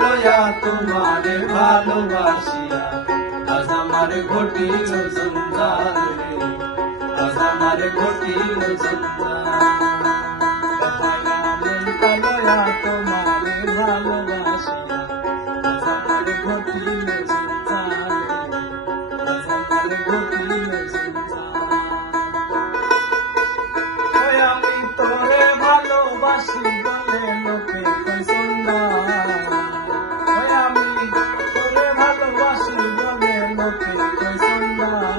লয়া তোমারে ভালোবাসিয়া আজ আমার ঘটিল জঞ্জাল রে, আজ আমার ঘটিল জঞ্জাল। মনটা লয়া তোমারে ভালোবাসিয়া আজ আমার ঘটিল জঞ্জাল রে, আজ আমার ঘটিল জঞ্জাল। ওই আমি তোরে ভালোবাসি বলে লোকে কয় সুন্দর, ওই আমি তোরে ভালোবাসি বলে লোকে কয় সুন্দর।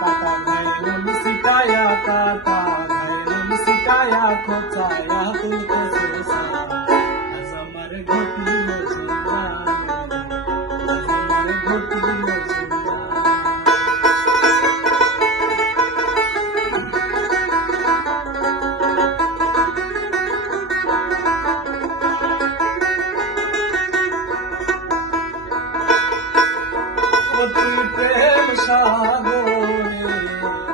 কাটা ঘাইলুম শিকায়া, কাটা ঘাইলুম শিকায়া, খোঁচায়া তুলতেছে সারা, আজ আমার ঘটিল জঞ্জাল রে, আজ আমার ঘটিল জঞ্জাল। তুই প্রেম সাগরে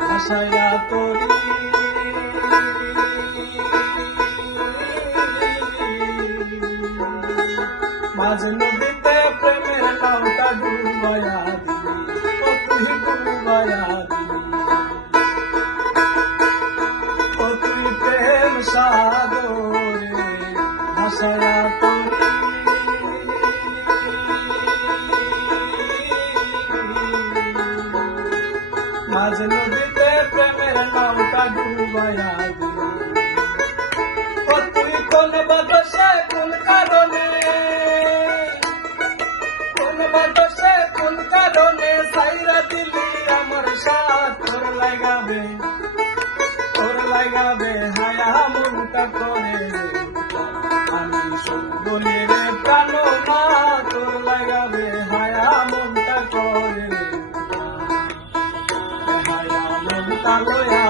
ভাসায়া তোরি, মাঝ নদীতে প্রেমের নামটা ডুবায়া দিলি, ও তুই ডুবায়া দিলি। ও তুই প্রেম সাগরে ভাসায়া তোরি, মাঝ নদীতে প্রেমের নামটা ডুবায়া দিলি। ও তুই কোন বাদশে কোন কারণে, কোন বাদশে কোন কারণে সাইরা দিলি আমার সাথ, তোর লাগাবে, তোর লাগাবে হায়া মনটা করে আমি শুনবো রে প্রাণ মা, তোর লাগাবে হায়া মনটা করে হায়া মনটা লয়া